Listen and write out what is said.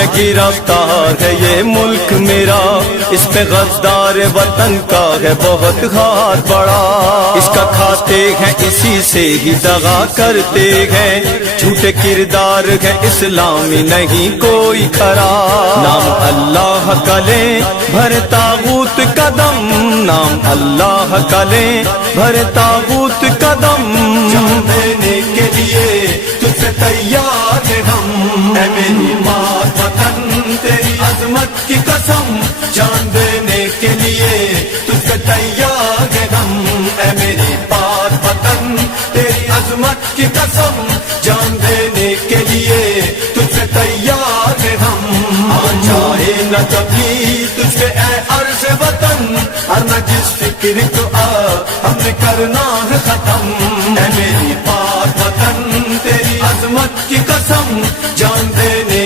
میں گرفتار ہے یہ ملک میرا، اس پہ غدار وطن کا ہے بہت ہاتھ بڑا، اس کا کھاتے ہیں اسی سے ہی دغا کرتے ہیں، جھوٹے کردار ہے اسلامی نہیں کوئی کھرا، نام اللہ کا لیں بھر تاغوت قدم، نام اللہ کا لیں بھر تاغوت قدم، جان دینے کے لیے تجھ سے تیار ہیں ہم، اے میری ماں وطن تیری عظمت کی قسم، جان دینے کے لیے تجھ سے تیار ہیں ہم، اے میری ماں وطن تیری عظمت کی قسم، جان دینے کے لیے تجھ سے تیار ہیں ہم، آ جائے نہ کبھی تجھ سے اے عرض وطن، ورنہ جس فکر کو آ ہم نے کرنا ہے ختم، اے میری پاک وطن تیری عظمت کی قسم، جان دینے